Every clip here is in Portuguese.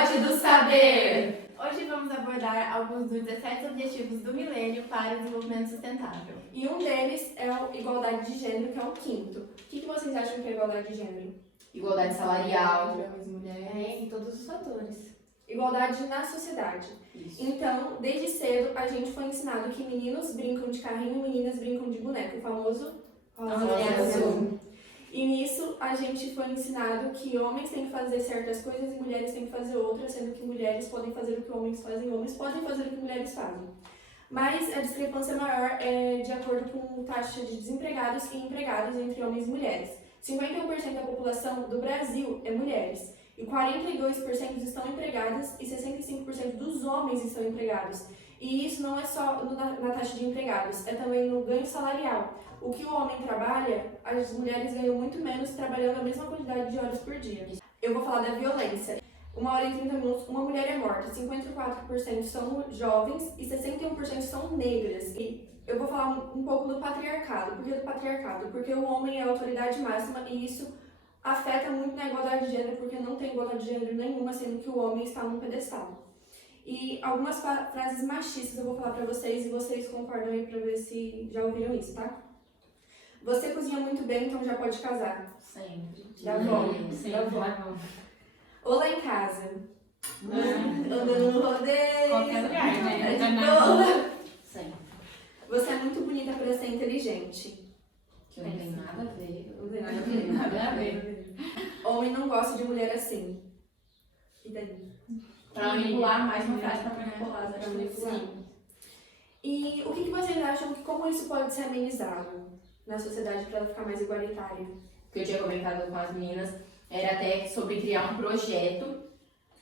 Pod do Saber! Hoje vamos abordar alguns dos 17 Objetivos do Milênio para o Desenvolvimento Sustentável. E um deles é a igualdade de gênero, que é o quinto. O que vocês acham que é igualdade de gênero? Igualdade salarial. Entre homens e mulheres. Em todos os fatores. Igualdade na sociedade. Isso. Então, desde cedo, a gente foi ensinado que meninos brincam de carrinho e meninas brincam de boneco. O famoso Rosa azul. E nisso, a gente foi ensinado que homens têm que fazer certas coisas e mulheres têm que fazer outras, sendo que mulheres podem fazer o que homens fazem e homens podem fazer o que mulheres fazem. Mas a discrepância maior é de acordo com a taxa de desempregados e empregados entre homens e mulheres. 51% da população do Brasil é mulheres, e 42% estão empregadas e 65% dos homens estão empregados. E isso não é só na taxa de empregados, é também no ganho salarial. O que o homem trabalha, as mulheres ganham muito menos trabalhando a mesma quantidade de horas por dia. Eu vou falar da violência. 1h e 30 minutos, uma mulher é morta, 54% são jovens e 61% são negras. E eu vou falar um pouco do patriarcado. Por que do patriarcado? Porque o homem é a autoridade máxima e isso afeta muito na igualdade de gênero, porque não tem igualdade de gênero nenhuma, sendo que o homem está num pedestal. E algumas frases machistas eu vou falar pra vocês e vocês concordam aí pra ver se já ouviram isso, tá? Você cozinha muito bem, então já pode casar. Sempre. Dá bom. Sim, Dá bom. tá bom. Ou lá em casa. Andando no rodeio. Qualquer lugar, né? É de Tá na boa. rua. Sempre. Você é muito bonita pra ser inteligente. Que não tem nada a ver. Não tem nada a ver. Nada a ver. Homem não gosta de mulher assim. E daí? Pra manipular, mais uma frase pra manipular. Pra manipular. E o que vocês acham que como isso pode ser amenizado na sociedade para ela ficar mais igualitária? Que eu tinha comentado com as meninas era até sobre criar um projeto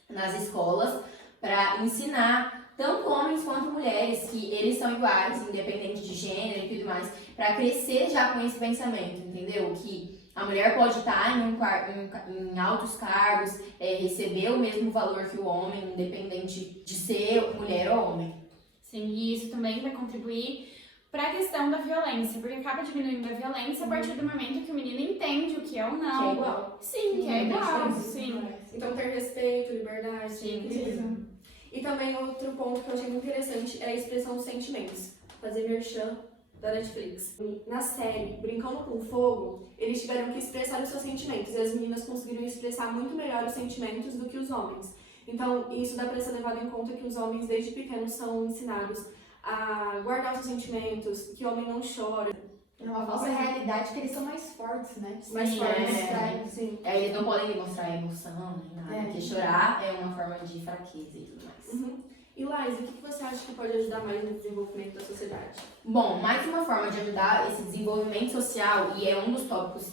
nas escolas para ensinar tanto homens quanto mulheres que eles são iguais, independente de gênero e tudo mais, para crescer já com esse pensamento, entendeu? Que a mulher pode estar em altos cargos, receber o mesmo valor que o homem, independente de ser mulher ou homem. Sim, e isso também vai contribuir para a questão da violência, porque acaba diminuindo a violência a partir do momento que o menino entende o que é ou não. Que é igual. Sim, que é igual, Sim. sim. Então ter respeito, liberdade, Sim, equilíbrio. E também outro ponto que eu achei muito interessante é a expressão dos sentimentos. Fazer merchan da Netflix. Na série Brincando com Fogo, eles tiveram que expressar os seus sentimentos e as meninas conseguiram expressar muito melhor os sentimentos do que os homens. Então, isso dá para ser levado em conta que os homens desde pequenos são ensinados a guardar os seus sentimentos, que o homem não chora. É uma falsa realidade que eles são mais fortes, né? Mais Sim, fortes, sim. Eles não podem demonstrar emoção nem nada, porque chorar é uma forma de fraqueza e tudo mais. Uhum. E Laís, o que você acha que pode ajudar mais no desenvolvimento da sociedade? Bom, mais uma forma de ajudar esse desenvolvimento social, e é um dos tópicos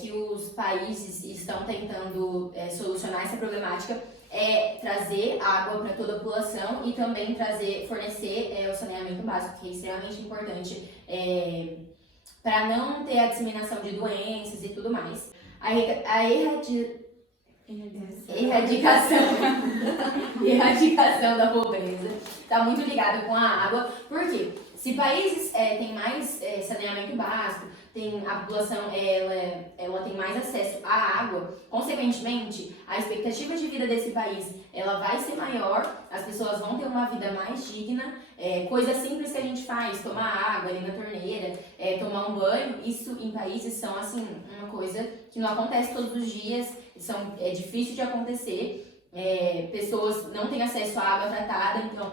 que os países estão tentando solucionar essa problemática, é trazer água para toda a população e também fornecer o saneamento básico, que é extremamente importante para não ter a disseminação de doenças e tudo mais. A erradicação da pobreza está muito ligada com a água, porque se países têm mais saneamento básico, a população ela tem mais acesso à água, consequentemente, a expectativa de vida desse país ela vai ser maior, as pessoas vão ter uma vida mais digna, coisa simples que a gente faz, tomar água, ligar a torneira, tomar um banho, isso em países são assim, uma coisa que não acontece todos os dias, é difícil de acontecer, pessoas não têm acesso à água tratada, então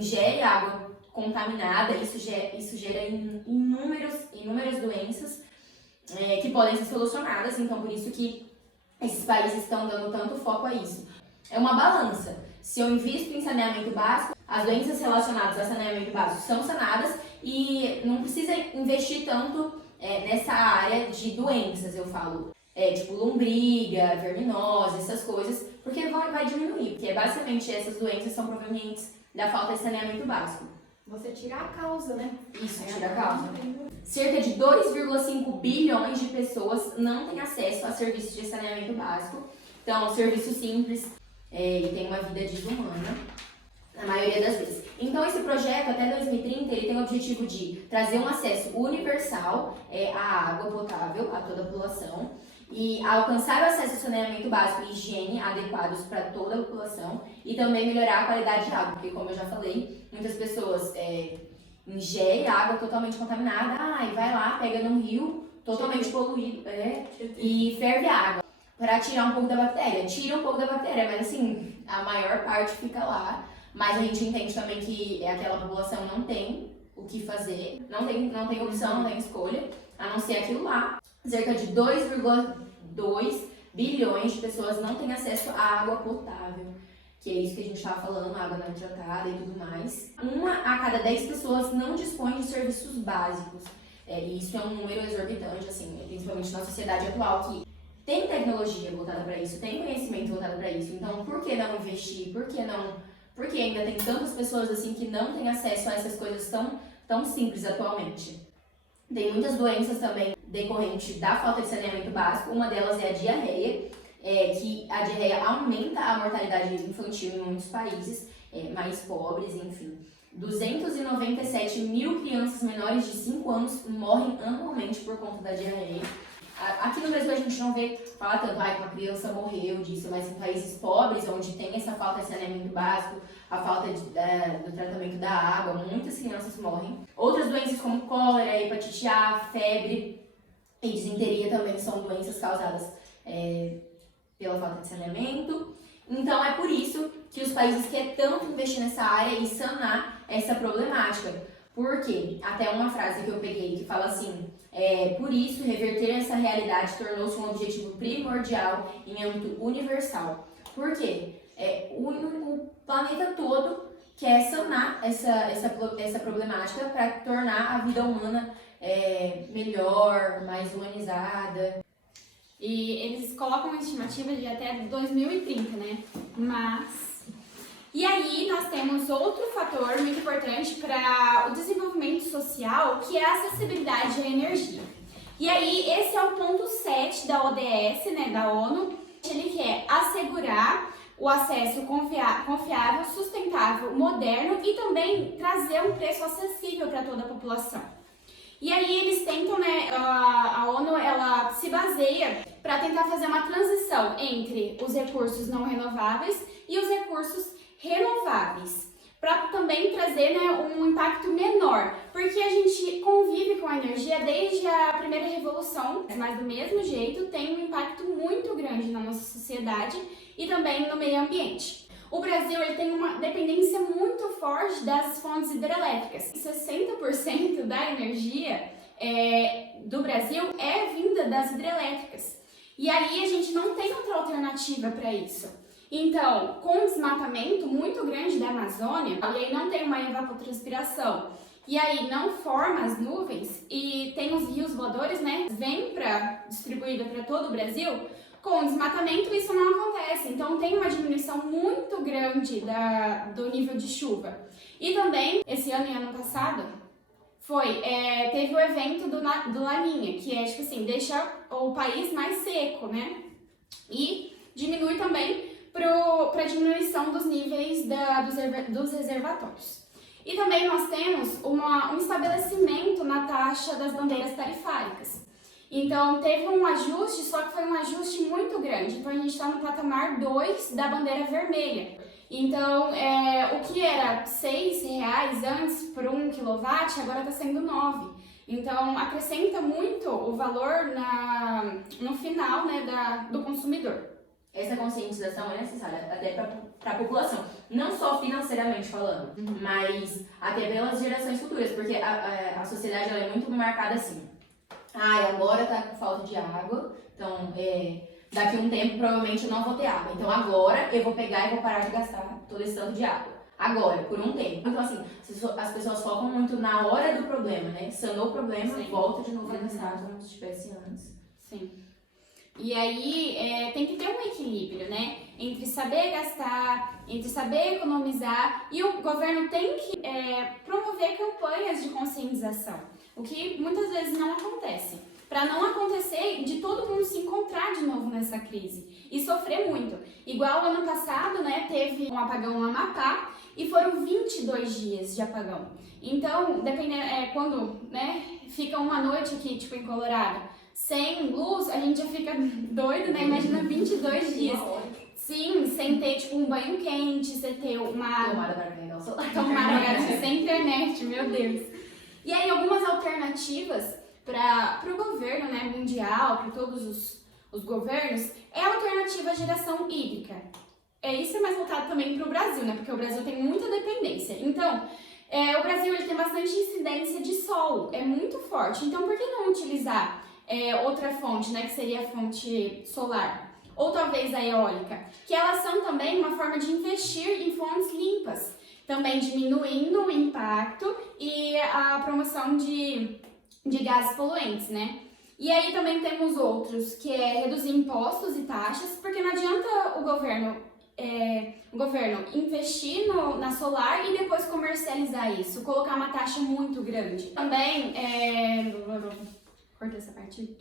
ingere água contaminada, isso gera inúmeras doenças que podem ser solucionadas, então por isso que esses países estão dando tanto foco a isso. É uma balança. Se eu invisto em saneamento básico, as doenças relacionadas a saneamento básico são sanadas e não precisa investir tanto nessa área de doenças, eu falo. Tipo lombriga, verminose, essas coisas, porque vai diminuir, porque basicamente essas doenças são provenientes da falta de saneamento básico. Você tira a causa, né? Isso, tira a causa. Cerca de 2,5 bilhões de pessoas não têm acesso a serviços de saneamento básico. Então, serviço simples e tem uma vida desumana, na maioria das vezes. Então, esse projeto, até 2030, ele tem o objetivo de trazer um acesso universal à água potável a toda a população e alcançar o acesso ao saneamento básico e higiene adequados para toda a população e também melhorar a qualidade de água, porque como eu já falei, muitas pessoas ingerem água totalmente contaminada, e vai lá, pega num rio totalmente poluído e ferve a água para tirar um pouco da bactéria. Tira um pouco da bactéria, mas assim, a maior parte fica lá. Mas a gente entende também que aquela população não tem o que fazer, não tem opção, não tem escolha, a não ser aquilo lá. Cerca de 2,2 bilhões de pessoas não têm acesso à água potável, que é isso que a gente estava falando, água não tratada e tudo mais. 1 a cada 10 pessoas não dispõe de serviços básicos. E isso é um número exorbitante, assim, principalmente na sociedade atual, que tem tecnologia voltada para isso, tem conhecimento voltado para isso. Então, por que não investir? Por que ainda tem tantas pessoas assim que não têm acesso a essas coisas tão simples atualmente? Tem muitas doenças também decorrentes da falta de saneamento básico. Uma delas é a diarreia, que a diarreia aumenta a mortalidade infantil em muitos países mais pobres, enfim. 297 mil crianças menores de 5 anos morrem anualmente por conta da diarreia. Aqui no Brasil a gente não vê falar tanto, que uma criança morreu disso, mas em países pobres, onde tem essa falta de saneamento básico, a falta do tratamento da água, muitas crianças morrem. Outras doenças como cólera, hepatite A, febre e disenteria também são doenças causadas pela falta de saneamento. Então é por isso que os países querem tanto investir nessa área e sanar essa problemática. Porque, até uma frase que eu peguei que fala assim, por isso reverter essa realidade tornou-se um objetivo primordial em âmbito universal. Por quê? O planeta todo quer sanar essa problemática para tornar a vida humana melhor, mais humanizada. E eles colocam uma estimativa de até 2030, né? E aí nós temos outro fator muito importante para o desenvolvimento social, que é a acessibilidade à energia. E aí esse é o ponto 7 da ODS, né, da ONU. Ele quer assegurar o acesso confiável, sustentável, moderno e também trazer um preço acessível para toda a população. E aí eles tentam, né, a ONU, ela se baseia para tentar fazer uma transição entre os recursos não renováveis e os recursos renováveis, para também trazer, né, um impacto menor, porque a gente convive com a energia desde a primeira revolução, mas do mesmo jeito tem um impacto muito grande na nossa sociedade e também no meio ambiente. O Brasil ele tem uma dependência muito forte das fontes hidrelétricas. 60% da energia do Brasil é vinda das hidrelétricas. E aí a gente não tem outra alternativa para isso. Então, com o desmatamento muito grande da Amazônia, e aí não tem uma evapotranspiração, e aí não forma as nuvens, e tem os rios voadores, né, vem distribuída para todo o Brasil, com o desmatamento isso não acontece. Então tem uma diminuição muito grande do nível de chuva. E também, esse ano e ano passado, teve o evento do Laninha, que é, tipo assim, deixa o país mais seco, né, e diminui também para a diminuição dos níveis dos reservatórios. E também nós temos um estabelecimento na taxa das bandeiras tarifárias. Então teve um ajuste, só que foi um ajuste muito grande. Então a gente está no patamar 2 da bandeira vermelha. Então o que era R$6 antes por 1 kW, agora está sendo 9. Então acrescenta muito o valor no final, né, do consumidor. Essa conscientização é necessária até para a população, não só financeiramente falando, mas até pelas gerações futuras, porque a sociedade ela é muito marcada assim. Agora tá com falta de água, então daqui a um tempo provavelmente eu não vou ter água. Então agora eu vou pegar e vou parar de gastar todo esse tanto de água. Agora, por um tempo. Então assim, as pessoas focam muito na hora do problema, né? Sanou o problema, sim, volta de novo a gastar como se tivesse antes. Sim. E aí tem que ter um equilíbrio, né? Entre saber gastar, entre saber economizar, e o governo tem que promover campanhas de conscientização, o que muitas vezes não acontece. Para não acontecer de todo mundo se encontrar de novo nessa crise e sofrer muito. Igual ano passado, né, teve um apagão no Amapá e foram 22 dias de apagão. Então, dependendo, quando, né, fica uma noite aqui, tipo, em Colorado, sem luz, a gente já fica doido, né? Imagina 22 dias. Sim, sem ter, tipo, um banho quente, sem ter uma... Tomara para carregar o celular. Tomara, sem internet, meu Deus. E aí, algumas alternativas para o governo, né, mundial, para todos os governos, é a alternativa à geração hídrica. Isso é mais voltado também para o Brasil, né, porque o Brasil tem muita dependência. Então, o Brasil ele tem bastante incidência de sol, é muito forte. Então, por que não utilizar outra fonte, né, que seria a fonte solar? Ou talvez a eólica, que elas são também uma forma de investir em fontes limpas, também diminuindo o impacto e a promoção de gases poluentes, né? E aí também temos outros, que é reduzir impostos e taxas, porque não adianta o governo investir na solar e depois comercializar isso, colocar uma taxa muito grande. Também, corta essa parte.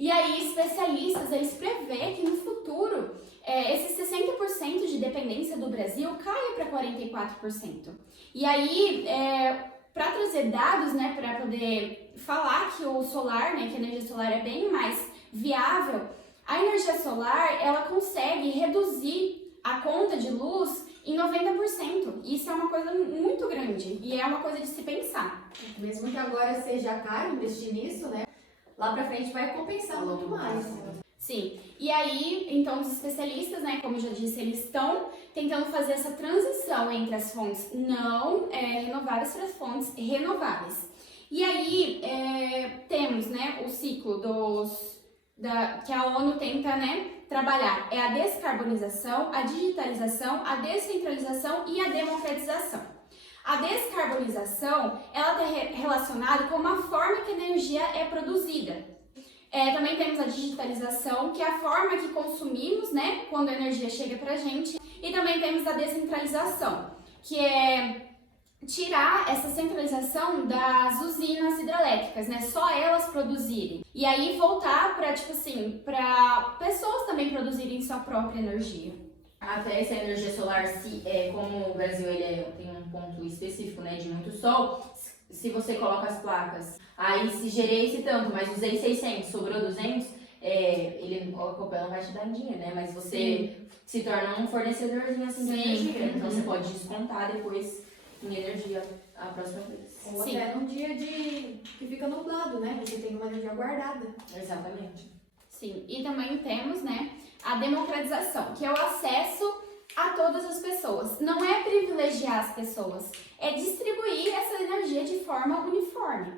E aí, especialistas, eles prevêem que no futuro, esses 60% de dependência do Brasil caia para 44%. E aí, para trazer dados, né, para poder falar que o solar, né, que a energia solar é bem mais viável, a energia solar, ela consegue reduzir a conta de luz em 90%. Isso é uma coisa muito grande e é uma coisa de se pensar. Mesmo que agora seja caro investir nisso, né? Lá pra frente vai compensar muito mais. Sim, e aí, então, os especialistas, né, como eu já disse, eles estão tentando fazer essa transição entre as fontes não renováveis para as fontes renováveis. E aí, temos, né, o ciclo que a ONU tenta, né, trabalhar. É a descarbonização, a digitalização, a descentralização e a democratização. A descarbonização, ela está relacionada com uma forma que a energia é produzida. Também temos a digitalização, que é a forma que consumimos, né, quando a energia chega para a gente. E também temos a descentralização, que é tirar essa centralização das usinas hidrelétricas, né, só elas produzirem. E aí voltar para, tipo assim, para pessoas também produzirem sua própria energia. Até essa energia solar, como o Brasil ele tem um ponto específico, né, de muito sol, se você coloca as placas, aí se gerei esse tanto, mas usei 600, sobrou 200, o Copel não vai te dar em dinheiro, né, mas você se torna um fornecedorzinho assim de energia, então você pode descontar depois em energia a próxima vez. Ou até num dia que fica nublado, né, você tem uma energia guardada. Exatamente. Sim, e também temos, né, a democratização, que é o acesso a todas as pessoas. Não é privilegiar as pessoas, é distribuir essa energia de forma uniforme.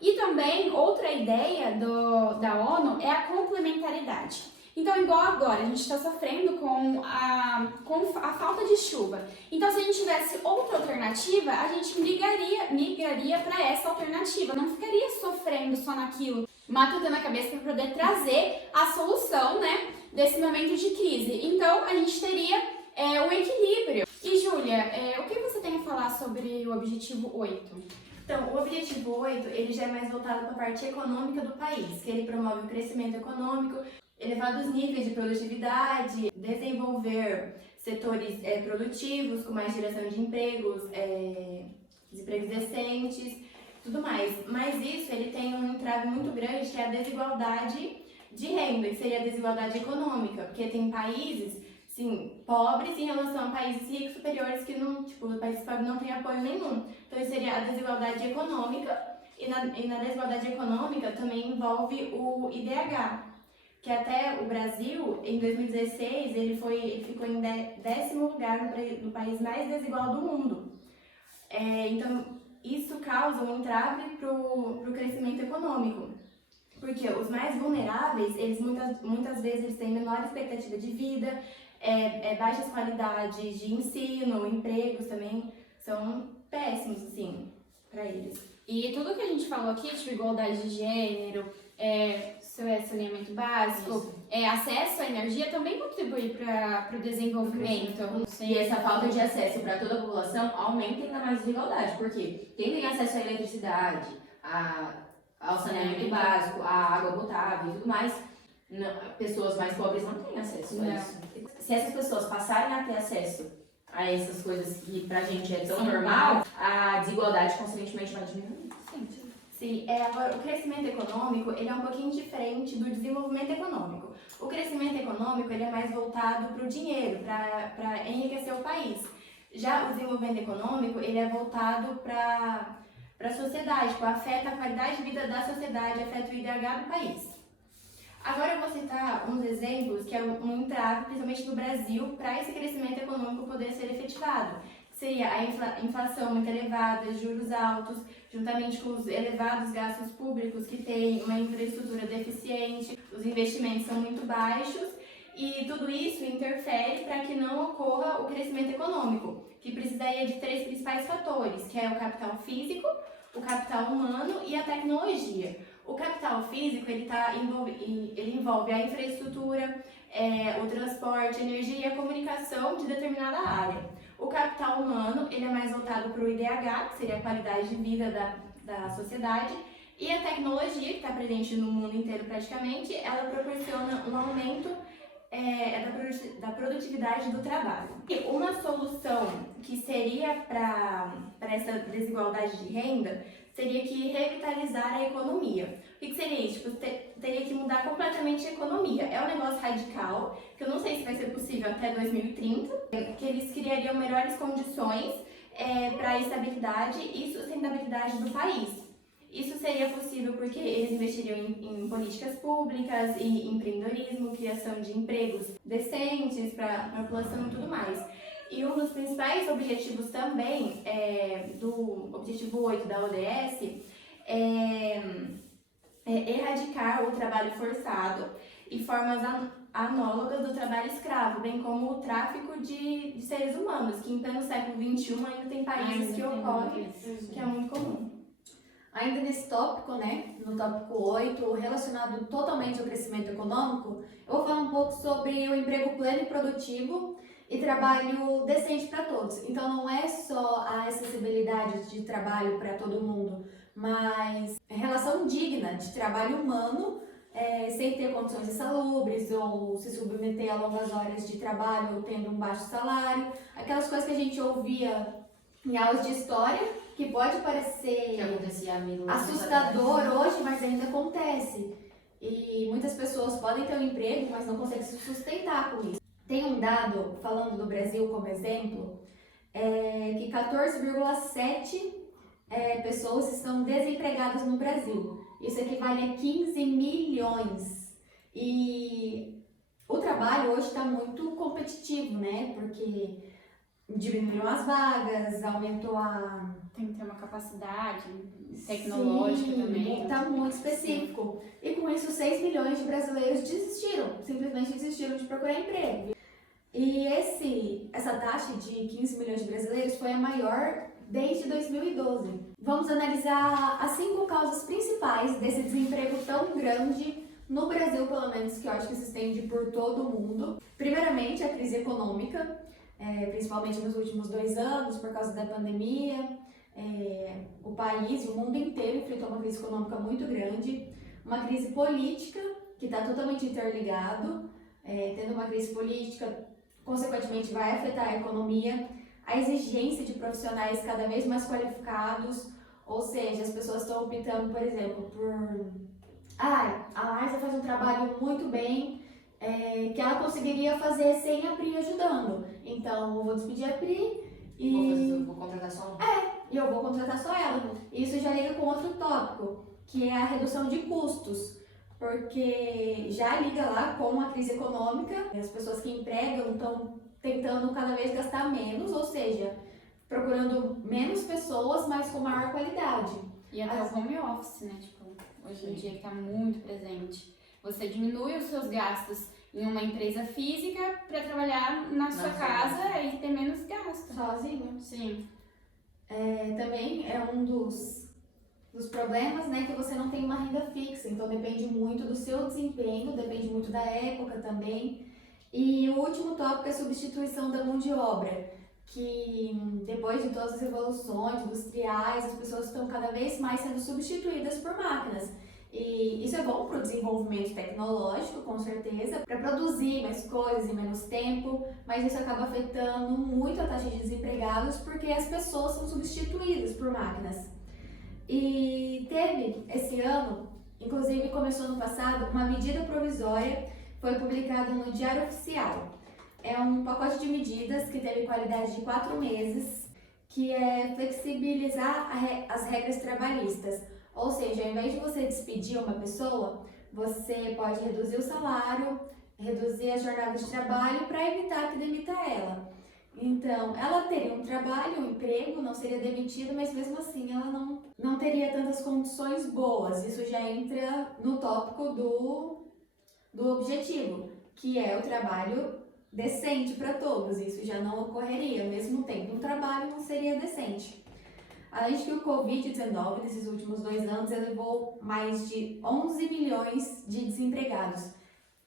E também, outra ideia da ONU é a complementaridade. Então, igual agora, a gente está sofrendo com a falta de chuva. Então, se a gente tivesse outra alternativa, a gente migraria para essa alternativa. Não ficaria sofrendo só naquilo, matutando a cabeça para poder trazer a solução, né, desse momento de crise. Então, a gente teria um equilíbrio. E, Júlia, o que você tem a falar sobre o objetivo 8? Então, o objetivo 8, ele já é mais voltado para a parte econômica do país, que ele promove o crescimento econômico, elevados níveis de produtividade, desenvolver setores produtivos com mais geração de empregos decentes, tudo mais. Mas isso, ele tem um entrave muito grande, que é a desigualdade de renda, que seria a desigualdade econômica, porque tem países, sim, pobres em relação a países ricos superiores que não, tipo, os países pobres não têm apoio nenhum. Então, isso seria a desigualdade econômica, e na desigualdade econômica também envolve o IDH, que até o Brasil, em 2016, ele ficou em 10º lugar no país mais desigual do mundo. Então, isso causa um entrave para o crescimento econômico, porque os mais vulneráveis, eles muitas vezes eles têm menor expectativa de vida, baixas qualidades de ensino, empregos também são péssimos, assim, para eles. E tudo que a gente falou aqui, tipo igualdade de gênero, saneamento básico, acesso à energia, também contribui para o desenvolvimento. E essa falta de acesso para toda a população aumenta ainda mais a desigualdade, porque quem tem acesso à eletricidade, ao saneamento básico, à água potável e tudo mais, pessoas mais pobres não têm acesso a isso. Se essas pessoas passarem a ter acesso a essas coisas que pra gente é tão Sim. normal, a desigualdade consequentemente vai diminuir. Sim, agora o crescimento econômico ele é um pouquinho diferente do desenvolvimento econômico. O crescimento econômico ele é mais voltado para o dinheiro, para enriquecer o país. Já o desenvolvimento econômico ele é voltado para a sociedade, tipo, afeta a qualidade de vida da sociedade, afeta o IDH do país. Agora eu vou citar uns exemplos que é um entrave, principalmente no Brasil, para esse crescimento econômico poder ser efetivado. Seria a inflação muito elevada, juros altos, juntamente com os elevados gastos públicos que têm uma infraestrutura deficiente, os investimentos são muito baixos e tudo isso interfere para que não ocorra o crescimento econômico, que precisaria de 3 principais fatores, que é o capital físico, o capital humano e a tecnologia. O capital físico ele envolve a infraestrutura, o transporte, a energia e a comunicação de determinada área. O capital humano ele é mais voltado para o IDH, que seria a qualidade de vida da sociedade, e a tecnologia, que está presente no mundo inteiro praticamente, ela proporciona um aumento da produtividade do trabalho. E uma solução que seria para essa desigualdade de renda seria que revitalizar a economia. O que seria isso? Tipo, teria que mudar completamente a economia. É um negócio radical, que eu não sei se vai ser possível até 2030, que eles criariam melhores condições para a estabilidade e sustentabilidade do país. Isso seria possível porque eles investiriam em políticas públicas e empreendedorismo, criação de empregos decentes para a população e tudo mais. E um dos principais objetivos também do objetivo 8 da ODS é erradicar o trabalho forçado e formas análogas do trabalho escravo, bem como o tráfico de seres humanos, que em pleno século XXI ainda tem países que ocorrem, que é muito comum. Ainda nesse tópico, né, no tópico 8, relacionado totalmente ao crescimento econômico, eu vou falar um pouco sobre o emprego pleno e produtivo e trabalho decente para todos. Então não é só a acessibilidade de trabalho para todo mundo, mas relação digna de trabalho humano, sem ter condições insalubres ou se submeter a longas horas de trabalho ou tendo um baixo salário, aquelas coisas que a gente ouvia em aulas de história, que pode parecer Que acontecia há 1000 anos assustador hoje, mas ainda acontece. E muitas pessoas podem ter um emprego, mas não conseguem se sustentar com isso. Tem um dado, falando do Brasil como exemplo, que 14,7 pessoas estão desempregadas no Brasil. Isso equivale a 15 milhões. E o trabalho hoje está muito competitivo, né? Porque diminuíram as vagas, aumentou a... Tem que ter uma capacidade tecnológica também. Está muito específico. E com isso, 6 milhões de brasileiros simplesmente desistiram de procurar emprego. E essa taxa de 15 milhões de brasileiros foi a maior desde 2012. Vamos analisar as 5 causas principais desse desemprego tão grande no Brasil, pelo menos, que eu acho que se estende por todo o mundo. Primeiramente, a crise econômica, principalmente nos últimos 2 anos, por causa da pandemia. O país, o mundo inteiro enfrentou uma crise econômica muito grande, uma crise política, que está totalmente interligado, tendo uma crise política, consequentemente vai afetar a economia, a exigência de profissionais cada vez mais qualificados, ou seja, as pessoas estão optando, por exemplo, a Larsa faz um trabalho muito bem, que ela conseguiria fazer sem a Pri ajudando, então eu vou despedir a Pri e... Vou contratar só E eu vou contratar só ela. Isso já liga com outro tópico, que é a redução de custos, porque já liga lá com a crise econômica, as pessoas que empregam estão tentando cada vez gastar menos, ou seja, procurando menos pessoas, mas com maior qualidade. E até o home office, né? Tipo, hoje em dia que está muito presente. Você diminui os seus gastos em uma empresa física para trabalhar na sua casa e ter menos gasto. Sozinho. Sim. Também é um dos problemas, né, que você não tem uma renda fixa, então depende muito do seu desempenho, depende muito da época também. E o último tópico é a substituição da mão de obra, que depois de todas as revoluções industriais, as pessoas estão cada vez mais sendo substituídas por máquinas. E isso é bom para o desenvolvimento tecnológico, com certeza, para produzir mais coisas em menos tempo, mas isso acaba afetando muito a taxa de desempregados porque as pessoas são substituídas por máquinas. E teve esse ano, inclusive começou no passado, uma medida provisória, foi publicada no Diário Oficial. É um pacote de medidas que teve validade de 4 meses, que é flexibilizar as regras trabalhistas. Ou seja, ao invés de você despedir uma pessoa, você pode reduzir o salário, reduzir a jornada de trabalho para evitar que demita ela. Então, ela teria um trabalho, um emprego, não seria demitida, mas mesmo assim ela não teria tantas condições boas. Isso já entra no tópico do objetivo, que é o trabalho decente para todos. Isso já não ocorreria, ao mesmo tempo um trabalho não seria decente. Além de que o Covid-19, nesses últimos 2 anos, elevou mais de 11 milhões de desempregados.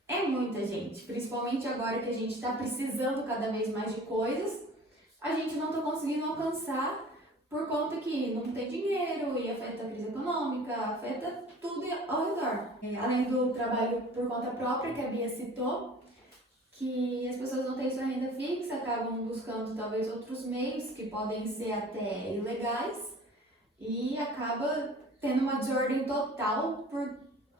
É muita gente, principalmente agora que a gente está precisando cada vez mais de coisas, a gente não está conseguindo alcançar por conta que não tem dinheiro e afeta a crise econômica, afeta tudo ao redor. Além do trabalho por conta própria que a Bia citou, que as pessoas não têm sua renda fixa, acabam buscando talvez outros meios que podem ser até ilegais e acaba tendo uma desordem total por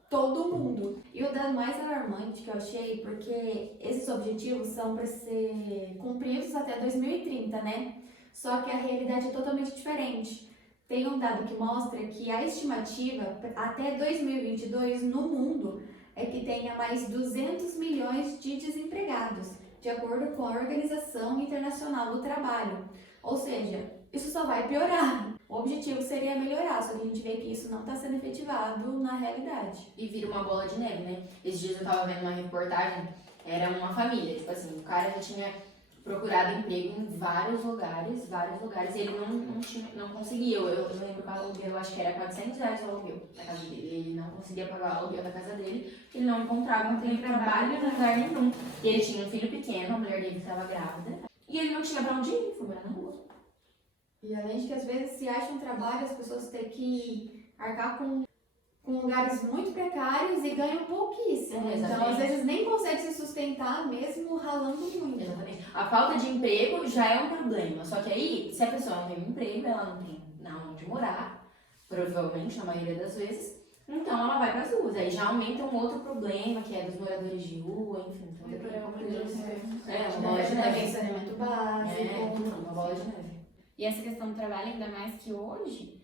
todo mundo. E o dado mais alarmante que eu achei, porque esses objetivos são para ser cumpridos até 2030, né? Só que a realidade é totalmente diferente. Tem um dado que mostra que a estimativa até 2022 no mundo é que tenha mais 200 milhões de desempregados, de acordo com a Organização Internacional do Trabalho. Ou seja, isso só vai piorar. O objetivo seria melhorar, só que a gente vê que isso não está sendo efetivado na realidade. E vira uma bola de neve, né? Esses dias eu tava vendo uma reportagem, era uma família, tipo assim, o cara já tinha procurado emprego em vários lugares, e ele não conseguia. Eu lembro que o aluguel, eu acho que era R$400 o aluguel da casa dele. Ele não conseguia pagar o aluguel da casa dele, ele não encontrava um trabalho em lugar nenhum. E ele tinha um filho pequeno, a mulher dele estava grávida, e ele não tinha pra onde ir, foi morar na rua. E além de que às vezes se acha um trabalho, as pessoas têm que arcar com lugares muito precários e ganham pouquíssimo. Então, às vezes nem consegue se sustentar mesmo ralando muito. Exatamente. A falta de emprego já é um problema. Só que aí, se a pessoa não tem um emprego, ela não tem onde morar, provavelmente, na maioria das vezes, então ela vai para as ruas. Aí já aumenta um outro problema, que é dos moradores de rua, enfim. Então, uma bola de neve. Saneamento básico. Uma bola de neve. E essa questão do trabalho, ainda mais que hoje,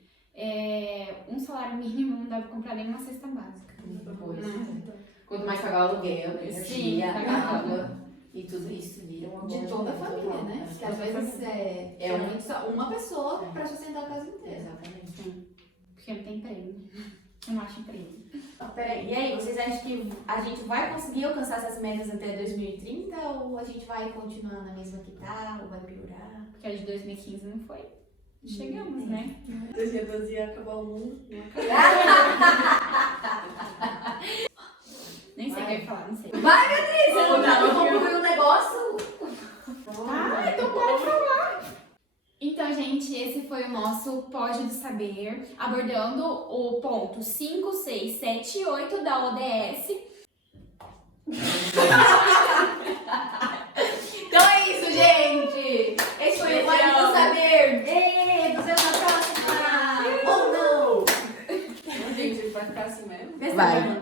um salário mínimo não dá pra comprar nem uma cesta básica. Quanto mais pagar o aluguel, energia, pagar água e tudo isso vira uma bola De toda a família, né? Que às vezes geralmente só uma pessoa para sustentar a casa inteira. Exatamente. Porque não tem emprego. Eu não acho emprego. Peraí, e aí, vocês acham que a gente vai conseguir alcançar essas metas até 2030 ou a gente vai continuar na mesma que tá, ou vai piorar? Porque a de 2015 não foi. Chegamos, né? 2012 ia acabar o mundo. Nem sei o que eu ia falar, não sei. Vai, Beatriz! Eu vou concluir um negócio. Então para de falar! Então, gente, esse foi o nosso Pódio do Saber, abordando o ponto 5, 6, 7 e 8 da ODS. Então é isso, gente! Esse foi o Pódio do Saber! Nos vemos na próxima! Ou não! Gente, vai ficar assim mesmo? Vai.